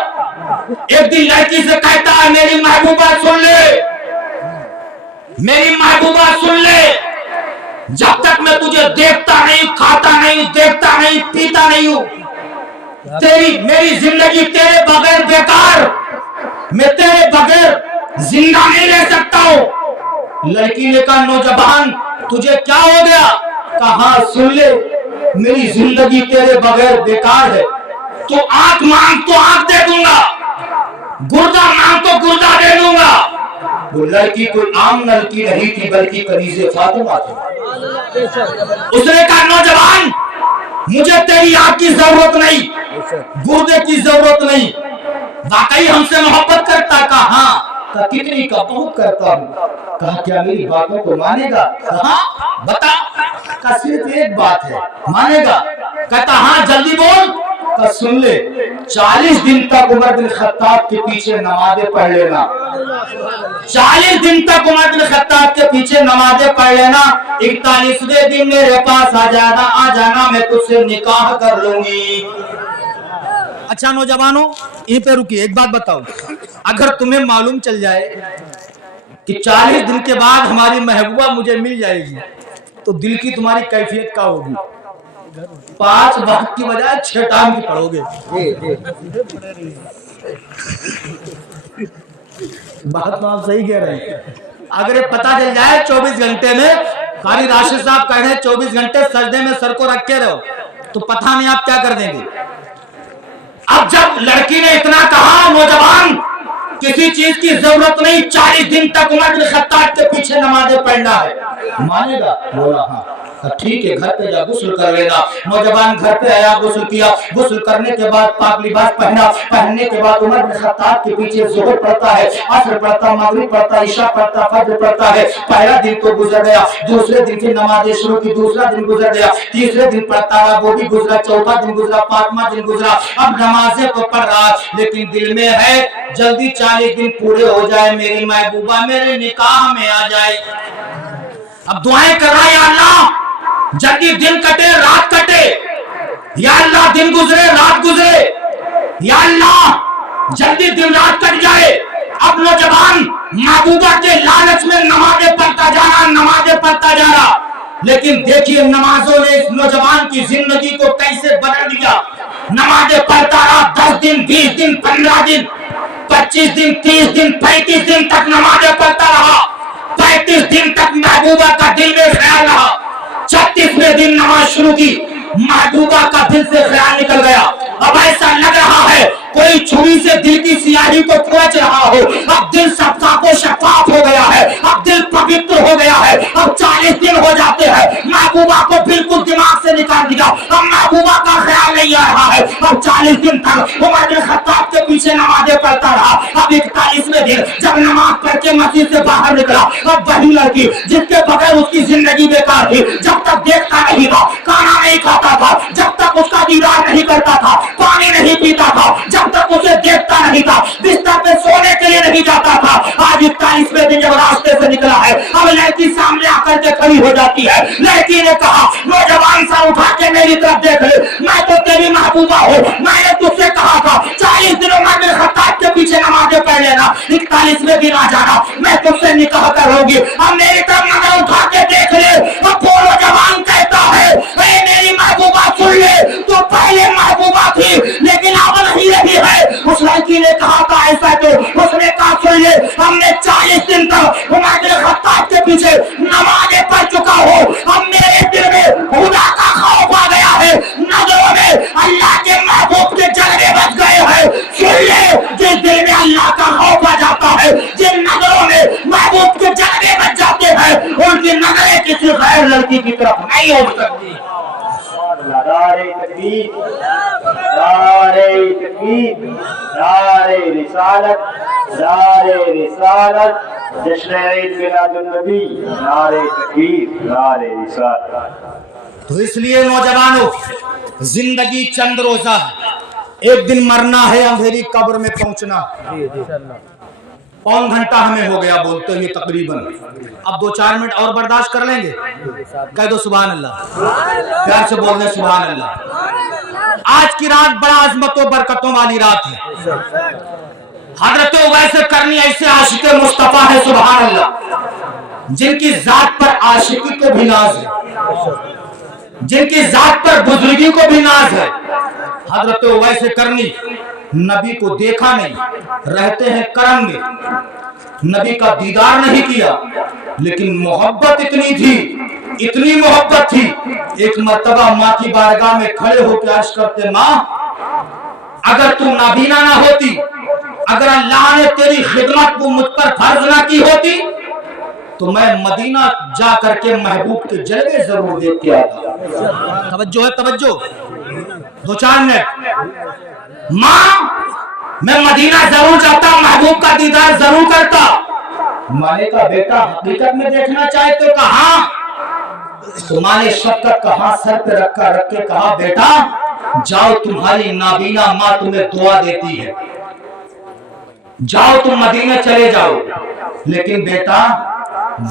ایک دن لڑکی سے کہتا ہے میری محبوبہ سن لے، میری محبوبہ سن لے، جب تک میں تجھے دیکھتا نہیں کھاتا نہیں دیکھتا نہیں پیتا نہیں ہوں، میری زندگی تیرے بغیر بیکار، میں تیرے بغیر زندہ نہیں رہ سکتا ہوں۔ لڑکی نے کہا نوجوان تجھے کیا ہو گیا؟ کہا سن لے میری زندگی تیرے بغیر بیکار ہے، تو آنکھ مانگ تو آنکھ دے دوں گا، گردہ مانگ تو گردہ دے دوں گا۔ وہ لڑکی کوئی عام لڑکی نہیں تھی بلکہ کنیز فاطمہ تھی۔ اس نے کہا نوجوان مجھے تیری آنکھ کی ضرورت نہیں، گردے کی ضرورت نہیں، واقعی ہم سے محبت کرتا؟ کہا ہاں۔ کہا کتنی کا؟ بہت کرتا ہوں۔ کہا کیا میری باتوں کو مانے گا؟ کہا بتا۔ کہا صرف ایک بات ہے، مانے گا؟ کہتا ہاں جلدی بول۔ کہا سن لے 40 دن تک عمر بن خطاب کے پیچھے نمازیں پڑھ لینا، 40 دن تک عمر بن خطاب کے پیچھے نمازیں پڑھ لینا، 41ویں دن میرے پاس آ جانا میں تجھ سے نکاح کر لوں گی۔ اچھا نوجوانوں یہیں پہ رکیے، ایک بات بتاؤ، اگر تمہیں معلوم چل جائے کہ 40 دن کے بعد ہماری محبوبہ مجھے مل جائے گی تو دل کی تمہاری کیفیت کیا ہوگی؟ 5 وقت کی بجائے 6 ٹائم کی پڑھو گے۔ بات تو آپ صحیح کہہ رہے ہیں۔ اگر یہ پتہ چل جائے 24 گھنٹے میں، قاری راشد صاحب کہہ رہے ہیں 24 گھنٹے سجدے میں سر کو رکھ کے رہو، تو پتہ نہیں آپ کیا کر دیں گے۔ اب جب لڑکی نے اتنا کہا نوجوان کسی چیز کی ضرورت نہیں، 40 دن تک عمر بن خطاب کے پیچھے نمازیں پڑھنا ہے، مانے گا؟ بولا ہاں۔ ٹھیک ہے گھر پہ جا غسل کر لینا۔ نوجوان گھر پہ آیا، غسل کیا، غسل کرنے کے بعد پاک لباس پہنا، پہننے کے بعد عمر بن خطاب کے پیچھے ظہر پڑھتا ہے، عصر پڑھتا، مغرب پڑھتا، عشاء پڑھتا، فجر پڑھتا ہے۔ پہلا دن تو گزر گیا، دوسرے دن کی نمازیں شروع کی، دوسرا دن گزر گیا، تیسرے دن پڑھتا رہا، وہ بھی گزرا، چوتھا دن گزرا، پانچواں دن گزرا۔ اب نمازیں تو پڑھ رہا لیکن دل میں ہے جلدی 40 دن پورے ہو جائے، میری محبوبہ میرے نکاح میں آ جائے۔ اب دعائیں کر رہا ہے یا اللہ جلدی دن کٹے رات کٹے، یا اللہ دن گزرے رات گزرے، یا اللہ جلدی دن رات کٹ جائے۔ اب نوجوان محبوبہ کے لالچ میں نمازیں پڑھتا جا رہا، نمازیں پڑھتا جا رہا، لیکن دیکھیے نمازوں نے اس نوجوان کی زندگی کو کیسے بدل دیا۔ نمازیں پڑھتا رہا 10 دن 20 دن 15 دن 25 دن 30 دن 35 دن تک نمازیں پڑھتا رہا، 35 دن تک محبوبہ کا دل میں خیال رہا، 36ویں دن نماز شروع کی، محبوبہ کا دل سے خیال نکل گیا۔ اب ایسا لگ رہا ہے کوئی چھری سے دل کی سیاہی کو کھوچ رہا ہو، اب دل صفاف و شفاف ہو گیا ہے، اب دل پوتر ہو گیا ہے۔ اب 40 دن ہو جاتے ہیں، محبوبہ کو بالکل دماغ سے نکال دیا، اب محبوبہ کا خیال نہیں آ رہا ہے۔ اب 40 دن تک عمر بن خطاب کے پیچھے نمازیں پڑھتا رہا۔ اب 41ویں دن جب نماز پڑھ کے مسجد سے باہر نکلا، اب وہی لڑکی جس کے بغیر اس کی زندگی بیکار تھی، جب تک دیکھتا نہیں تھا، کھانا نہیں کھاتا تھا، جب تک اس کا دیدار نہیں کرتا تھا، پانی نہیں پیتا تھا، جب تک اسے دیکھتا نہیں تھا، بستر پہ سونے کے لیے نہیں جاتا تھا، آج 41ویں دن جب راستے سے نکلا ہے، اب لڑکی سامنے آ کر کے کھڑی ہو جاتی ہے۔ لڑکی نے کہا نوجوان سا اٹھا کے میری طرف دیکھ لے، میں تو تیری محبوبہ ہوں، میں نے تجھ سے کہا تھا 40 دنوں میں میرے خطاب کے پیچھے نمازیں پڑھ لینا، 41ویں دن آ جانا، میں تجھ سے نکاح کروں گی، اب میری طرف نظر اٹھا کے دیکھ لے۔ اب وہ نوجوان کہتا ہے اے میری محبوبہ سن لے، تو پہلے محبوبہ تھی لیکن اب نہیں رہی ہے۔ اس لڑکی نے کہا تھا ایسا تو اس نے کہا سن لے، ہم نے 40 دن تک عمر بن خطاب کے پیچھے نمازیں پڑھ چکا ہوں، اب میرے دل میں خدا کا خوف آ گیا ہے، نظروں میں اللہ کے محبوب کے جلوے بچ گئے ہیں۔ سن لے جس دل میں اللہ کا خوف آ جاتا ہے، جن نظروں میں محبوب کے جلوے بچ جاتے ہیں، ان کی نظریں کسی غیر لڑکی کی طرف نہیں ہو سکتی۔ نعرہ تکبیر، نعرہ تکبیر، نعرہ رسالت، نعرہ رسالت، جشن عید میلاد النبی، نعرہ تکبیر، نعرہ رسالت۔ تو اس لیے نوجوانوں زندگی چند روزہ ہے، एक दिन मरना है, अंधेरी कब्र में पहुंचना। पौन घंटा हमें हो गया बोलते हुए तकरीबन, अब 2-4 मिनट और बर्दाश्त कर लेंगे। कह दो सुभान अल्लाह, प्यार से बोल दे सुभान अल्लाह। आज की रात बड़ा अजमतों बरकतों वाली रात है। हजरत उवैस करनी ऐसे आशिक मुस्तफा है सुभान अल्लाह, जिनकी जात पर आशिकी को भी नाज है, जिनकी जात पर बुजुर्गी को भी नाज है। हजरत उवैस करनी नबी को देखा नहीं, रहते हैं करम में, नबी का दीदार नहीं किया, लेकिन मोहब्बत इतनी थी, इतनी मोहब्बत थी। एक मर्तबा माँ की बारगाह में खड़े होकर अर्ज करते, माँ अगर तू नाबीना ना होती, अगर अल्लाह ने तेरी खिदमत को मुझ पर फर्ज ना की होती, तो मैं मदीना जा करके महबूब के जलवे जरूर देख के आता। तवज्जो है, तवज्जो, 2-4 मिनट। माँ मैं मदीना जरूर जाता, महबूब का दीदार जरूर करता। माने का बेटा हकीकत में देखना चाहते हो? कहा तो माँ ने शफकत का हाथ सर पे रख के कहा, बेटा जाओ, तुम्हारी नाबीना माँ तुम्हें दुआ देती है, जाओ तुम मदीना चले जाओ, लेकिन बेटा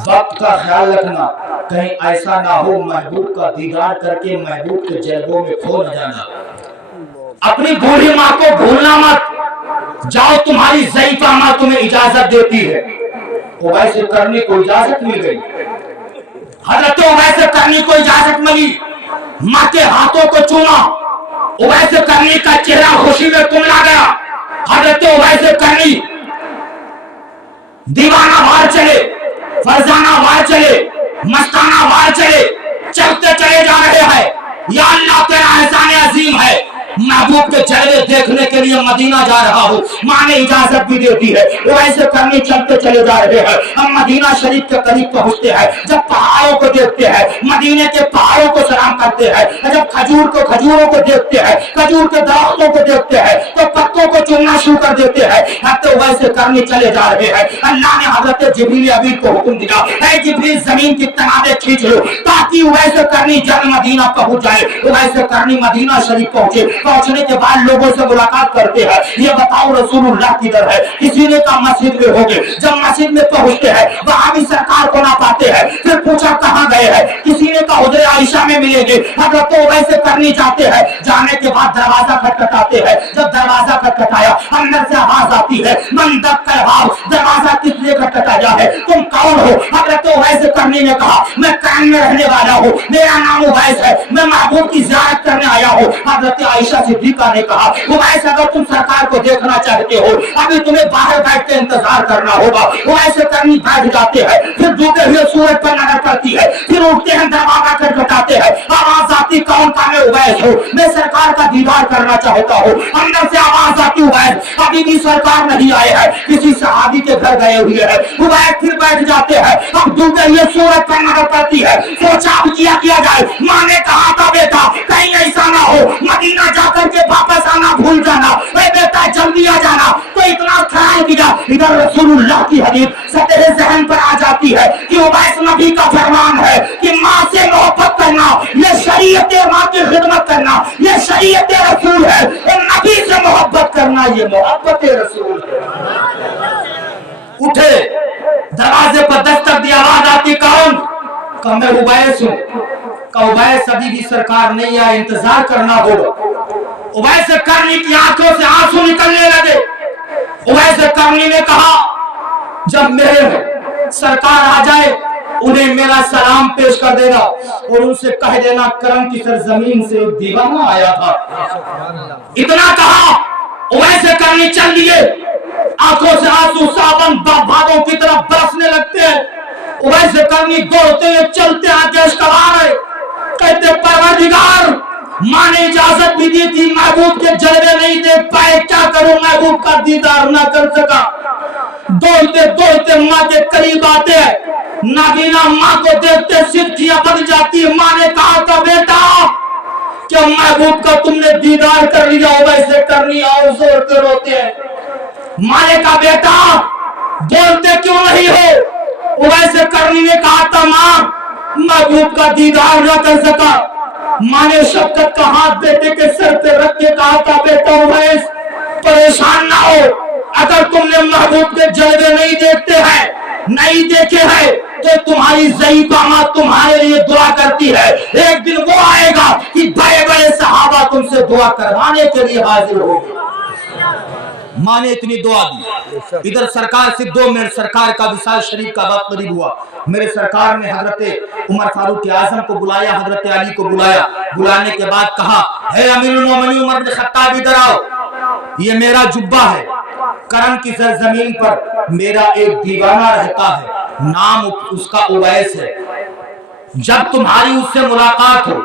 वक्त का ख्याल रखना, कहीं ऐसा ना हो महबूब का दीदार करके महबूब के जलवों में खो न जाना। अपनी बूढ़ी माँ को भूलना मत, जाओ तुम्हारी ज़ईफ़ा माँ तुम्हें इजाजत देती है। उवैस करनी को इजाजत मिल गई, हजरत उवैस करनी को इजाजत मिली, माँ के हाथों को चूमा, उवैस करनी का चेहरा खुशी में कुमला गया। हजरत उवैस करनी दीवाना बाहर चले, फरजाना बाहर चले, मस्ताना बाहर चले, चलते चले जा रहे हैं। या अल्लाह तेरा एहसान अजीम है, महबूब के जलवे देखने के लिए मदीना जा रहा हूँ। माँ ने इजाजत भी देती है। वो ऐसे करने चलते चले जा रहे हैं। हम मदीना शरीफ के करीब पहुँचते हैं, जब पहाड़ों को देखते हैं, मदीने के पहाड़ों को सलाम करते हैं, जब खजूरों को देखते हैं, खजूर के दरख्तों को देखते हैं, तो पत्तों को चुनना शुरू कर देते हैं। तो वैसे करने चले जा रहे हैं। अल्लाह ने हजरत जिब्रील अमीन को हुक्म दिया, ऐ जिब्रील जमीन की तनाबे खींच लो, ताकि वैसे करनी जब मदीना पहुंच जाए। वैसे करनी मदीना शरीफ पहुंचे। पहुंचने के बाद लोगों से मुलाकात करते हैं, ये बताओ रसूलुल्लाह किधर है? किसी ने कहा मस्जिद में होंगे। जब मस्जिद में पहुंचते हैं, वहां भी सरकार को ना पाते हैं। फिर पूछा कहाँ गए हैं? किसी ने कहा हुजरे आयशा में मिलेंगे। हजरत तो वैसे करनी जाते हैं। जाने के बाद दरवाजा खटखटाते हैं। जब दरवाजा खटखटाया, अंदर से आवाज आती है, मन दब कर भाव, दरवाजा किस लिए खटखटाया है? तुम कौन हो? हजरत तो वैसे करनी ने कहा, मैं कान में रहने वाला हूँ, मेरा नाम उवैस है, मैं महबूब की ज़ियारत करने आया हूँ। हजरत आयशा सिद्दीक़ा ने कहा, उवैस अगर तुम सरकार को देखना चाहते हो, अभी तुम्हें बाहर बैठ के इंतजार करना होगा। उवैस करनी बैठ जाते हैं। फिर डूबे हुए सूरज पर नजर पड़ती है। फिर उठते हैं, दरवाजा खटखटाते हैं। आवाज आती, कौन का? मैं उवैस हूँ, मैं सरकार का दीदार करना चाहता हूँ। अंदर से आवाज आती, उवैस अभी भी सरकार नहीं आए हैं, किसी सहाबी के घर गए हुए हैं। उवैस फिर बैठ जाते हैं। अब डूबे हुए सूरज पर नजर पड़ती है। सोचा अब किया जाए। माँ ने कहा था, बेटा कहीं ऐसा ना हो मदीना जाकर के वापस आना भूल जाना, बेटा जल्दी आ जाना। तो इतना ख्याल किया, इधर रसूलुल्लाह की हदीस सतेरे ज़हन पर आ जाती है कि उवैस नबी का फरमान है कि माँ से मोहब्बत करना, ये शरीयत माँ की खिदमत करना, ये शरीयत रसूल है। और नबी से मोहब्बत करना, ये मोहब्बत रसूल है। उठे, दरवाजे पर दस्तक दी, आवाज आती, कौन? कहा मैं उवैस हूँ। कहा उवैस अभी भी सरकार नहीं आए, इंतजार करना होगा। उवैस करनी की आंखों से आंसू निकलने लगे। उवैस करनी ने कहा, जब मेरे सरकार आ जाए, उन्हें मेरा सलाम पेश कर देना और उनसे कह देना करम की सरजमीन से एक दीवाना आया था। इतना कहा, उवैस करनी चल दिए। आंखों से आंसू सावन बादों की तरफ बरसने लगते हैं। उवैस करनी दौड़ते हुए चलते आके कबार है, कहते परवरदिगार, माँ ने इजाजत भी दी थी, महबूब के जलवे नहीं देख पाए, क्या करूं, महबूब का दीदार ना कर सका। दौड़ते दौड़ते माँ के करीब आते हैं। नाबीना माँ को देखते सिद्धियां बन जाती है। माँ ने कहा था, बेटा क्या महबूब का तुमने दीदार कर लिया? वैसे करनी और जोर के रोते हैं। माँ ने कहा, बेटा बोलते क्यों नहीं हो? वैसे करनी ने कहा था, माँ महबूब का दीदार न कर सका, माँ ने शफकत का हाथ बेटे के सर पे रख के कहा था, बेटा उवैस परेशान ना हो, अगर तुमने महबूब के जलवे नहीं देखते हैं, नहीं देखे हैं, तो तुम्हारी ज़ईफ़ा माँ तुम्हारे लिए दुआ करती है। एक दिन वो आएगा कि बड़े बड़े सहाबा तुमसे दुआ करवाने के लिए हाजिर होंगे। माँ ने इतनी दुआ दी। इधर सरकार से 2 मिनट सरकार का विशाल शरीफ का वक्त करीब हुआ। मेरे सरकार ने हजरत उमर फारूक आजम को बुलाया, हजरत अली को बुलाया। बुलाने के बाद कहा, हे अमीरुल मोमिनीन उमर बिन खत्ताब, इधर आओ, ये मेरा जुब्बा है। करम की सरजमीन पर मेरा एक दीवाना रहता है, नाम उसका उवैस है। जब तुम्हारी उससे मुलाकात हो,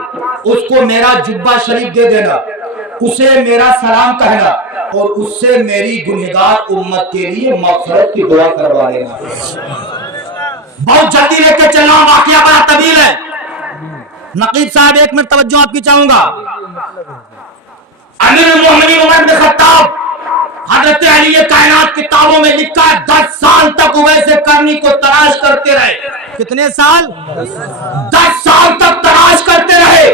उसको मेरा जुब्बा शरीफ दे देना, उसे मेरा सलाम कहना और उससे मेरी गुनहगार उम्मत के लिए मग़फ़िरत की दुआ करवा लेना। बहुत जल्दी लेके चल रहा हूं, वाक़या बड़ा तवील है। नकीब साहब 1 मिनट तवज्जो आपकी चाहूंगा। अमीरुल मोमिनीन उमर बिन खत्ताब, हज़रत अली कायनात किताबों में लिखा है 10 साल तक उवैस करनी को तलाश करते रहे। कितने साल? 10 साल तक तलाश करते रहे।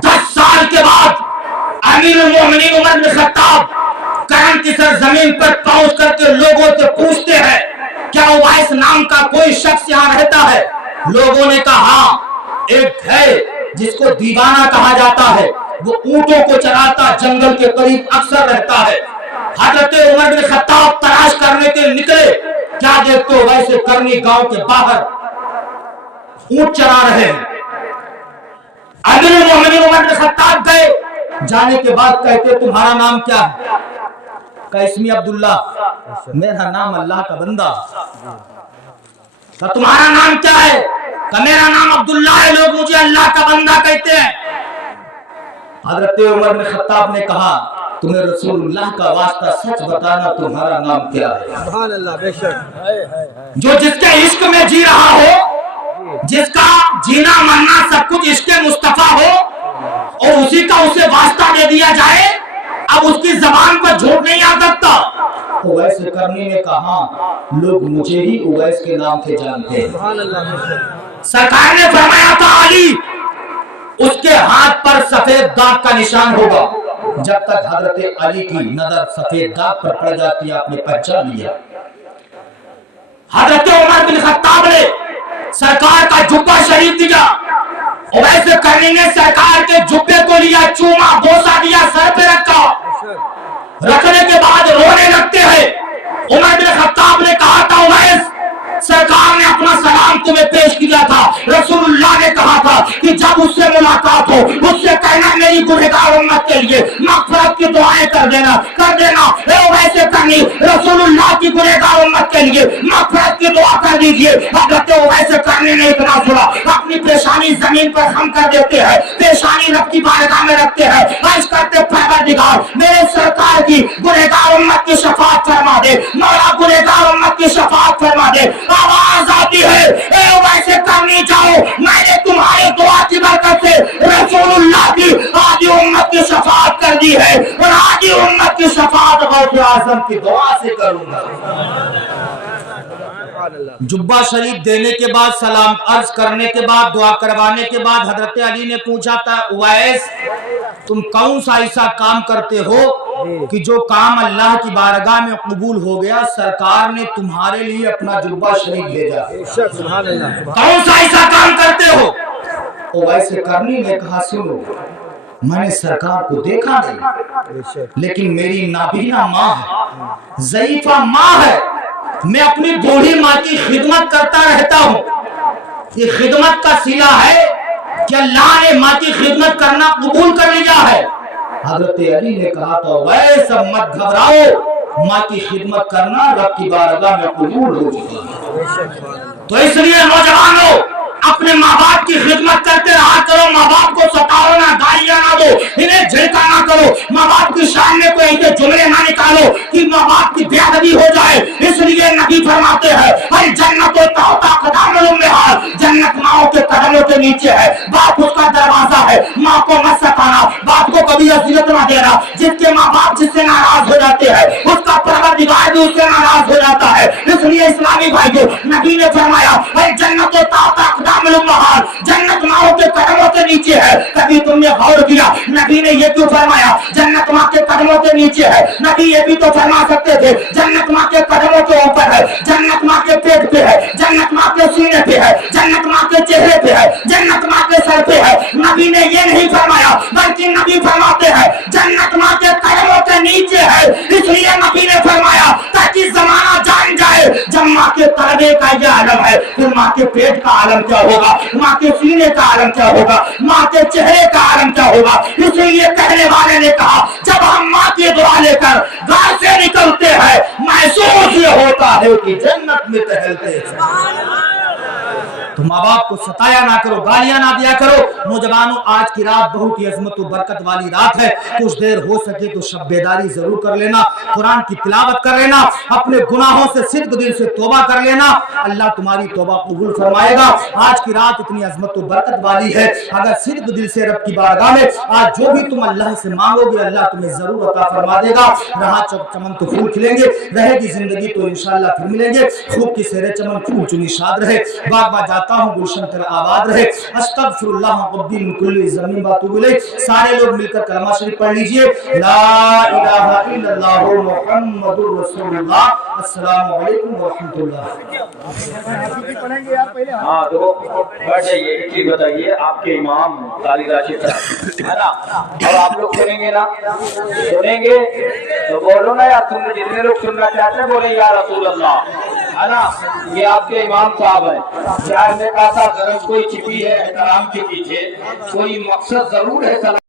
10 साल के बाद अमीरुल मोमिनीन उमर बिन खत्ताब करम की सरजमीन पर पहुंच करके लोगों से पूछते हैं, क्या उवैस नाम का कोई शख्स यहाँ रहता है? लोगों ने कहा, हाँ, एक है जिसको दीवाना कहा जाता है, वो ऊंटों को चराता, जंगल के करीब अक्सर रहता है। हजरत उमर बिन खत्ताब तलाश करने के निकले, क्या देखते हो, वैसे करनी गांव के बाहर ऊंट चरा रहे हैं। अमीरुल मोमिनीन उमर बिन खत्ताब गए, जाने के बाद कहते, तुम्हारा नाम क्या है? का इसमी अब्दुल्ला, मेरा नाम अल्लाह का बंदा। का तुम्हारा नाम क्या है? का मेरा नाम अब्दुल्ला है, लोग मुझे अल्लाह का बंदा कहते हैं। हजरत उमर बिन खत्ताब ने कहा, तुम्हें रसूलुल्लाह का वास्ता सच बताना, तुम्हारा नाम क्या है? सुभान अल्लाह, बेशक। जो जिसके इश्क में जी रहा हो, जिसका जीना मरना सब कुछ इश्क मुस्तफा हो, और उसी का उसे वास्ता दे दिया जाए, अब उसकी जबान पर झूठ नहीं आ सकता। उवैस करनी ने कहा, लोग मुझे ही उवैस के नाम से जानते हैं। सुभान अल्लाह, बेशक। सरकार ने फरमाया था, अली, उसके हाथ पर सफेद दाग का निशान होगा। जब तक हजरत अली की नजर सफेद दाग पर पड़ जाती है, आपने पहचान लिया। हजरत उमर बिन खत्ताब ने सरकार का जुब्बा शरीफ दिया। उवैस करनी ने सरकार के जुब्बे को लिया, चूमा, बोसा दिया, सर पे रखा। रखने के बाद रोने लगते हैं। उमर बिन खत्ताब ने कहा था, उवैस, सरकार ने अपना सलाम तुम्हें पेश किया था। रसूलुल्लाह ने कहा था कि जब उससे मुलाकात हो, उससे कहना मेरी गुनहगार उम्मत के लिए मग़फ़िरत की दुआएं कर देना, कर देना। वैसे करनी, रसूलुल्लाह की गुनहगार उम्मत के लिए मग़फ़िरत की दुआ कर दीजिए। हज़रत वैसे करने ने इतना सुना, अपनी पेशानी जमीन पर खम कर देते हैं, पेशानी रब की बारगाह में रखते हैं, अर्ज़ करते, परवरदिगार, मेरे सरकार की गुनहगार उम्मत की शफाअत फरमा दे, मौला गुनहगार उम्मत की शफाअत फरमा दे। आवाज आती है, वैसे करनी जाओ, मैंने तुम्हारे दुआ की बरकत से रसूलुल्लाह की आधी उम्मत की शफाअत कर दी है, और आधी उम्मत की शफाअत गौसे आज़म की दुआ से करूंगा। जुब्बा शरीफ देने के बाद, सलाम अर्ज करने के बाद, दुआ करवाने के बाद हजरत अली ने पूछा था, उवैस, तुम कौन सा ऐसा काम करते हो कि जो काम अल्लाह की बारगाह में कबूल हो गया, सरकार ने तुम्हारे लिए अपना जुब्बा शरीफ भेजा? सुभान अल्लाह। कौन सा ऐसा काम करते हो? उवैस करनी ने कहा, सुनो, मैंने सरकार को देखा नहीं, लेकिन मेरी नाबीना माँ है, ज़ईफ़ा माँ है, मैं अपनी बूढ़ी माँ की खिदमत करता रहता हूँ। ये खिदमत का सिला है कि अल्लाह ने माँ की खिदमत करना कबूल कर लिया है। हजरत अली ने कहा, तो वैसे मत घबराओ, माँ की खिदमत करना रब की बारगाह में कबूल हो चुकी है। तो इसलिए नौजवानों, अपने माँ बाप की खिदमत करते रहा करो, माँ बाप को सताओ ना, गालियां ना दो, इन्हें झिड़का ना करो, माँ बाप की शान में कोई ऐसे जुमले ना निकालो कि माँ बाप की बेअदबी हो जाए। इसलिए नबी फरमाते हैं, अल जन्नत क़दामुल उम्महात, जन्नत माओ के कदमों के नीचे है, बाप उसका दरवाजा है। माँ को मत सताना, बाप को कभी अज़ियत ना देना। जिसके माँ बाप जिससे नाराज हो जाते हैं, उसका परवरदिगार भी उससे नाराज हो जाता है। इसलिए इस्लामी भाइयों, नबी ने फरमाया, अल जन्नत क़दामुल उम्महात, जन्नत माओ के कदमों के नीचे है। कभी कभी तुमने गौर किया नबी ने ये क्यों फरमाया जन्नत माँ के कदमों के नीचे है? नबी ये भी तो फरमा सकते थे जन्नत माँ के कदमों के ऊपर है, जन्नत माँ के पेट पे है, जन्नत माँ के सीने पे है, जन्नत माँ के चेहरे पे है, जन्नत माँ के सर पे है। नबी ने ये नहीं फरमाया, बल्कि नबी फरमाते हैं जन्नत माँ के कदमों के नीचे है। इसलिए नबी ने फरमाया ताकि जमाना जान जाए जब माँ के तलबे का ये आलम है, फिर माँ के पेट का आलम क्या होगा, माँ के सीने का आलम क्या होगा, माँ के चेहरे का आलम क्या होगा। इसलिए कहने वाले ने कहा जब हम माँ की दुआ लेकर घर से निकलते हैं महसूस ये होता है कि जन्नत में टहलते हैं। तो माँ बाप को सताया ना करो, गालियां ना दिया करो। नौजवानों, आज की रात बहुत ही अजमत और बरकत वाली रात है। कुछ देर हो सके तो शब बेदारी जरूर कर लेना, कुरान की तिलावत कर लेना, अपने गुनाहों से सिद्क दिल से तौबा कर लेना। अल्लाह तुम्हारी तौबा कबूल फरमाएगा। आज की रात इतनी अजमत और बरकत वाली है, अगर सिद्क दिल से रब की बारगाह में आज जो भी तुम अल्लाह से मांगोगे अल्लाह तुम्हें जरूर अता फरमा देगा। रहा चमन तो फूल खिलेंगे, रहेगी जिंदगी तो इंशाअल्लाह फिर मिलेंगे। खूब की सेरे चमन फूल चुनी शाद रहे, बाग बाग जाता हूँ गुलशन तेरा आबाद रहे। अस्तगफिरुल्लाह रब्बी मिन कुल्ली ज़म्बिन व अतूबु इलैह। सारे लोग मिलकर कलमा शरीफ पढ़ लीजिए, ला इलाहा इल्लल्लाह मुहम्मदुर रसूलुल्लाह। अस्सलामु अलैकुम व रहमतुल्लाह। हाँ तो बैठ जाइए। एक चीज बताइए, आपके इमाम काली राशिद है ना, और आप लोग सुनेंगे ना, सुनेंगे तो बोलो ना यार, तुम जितने लोग सुनना चाहते हैं बोले या रसूल अल्लाह, है ना। ये आपके इमाम साहब है। क्या कहा था गरज कोई छिपी है कलाम के पीछे, कोई मकसद जरूर है।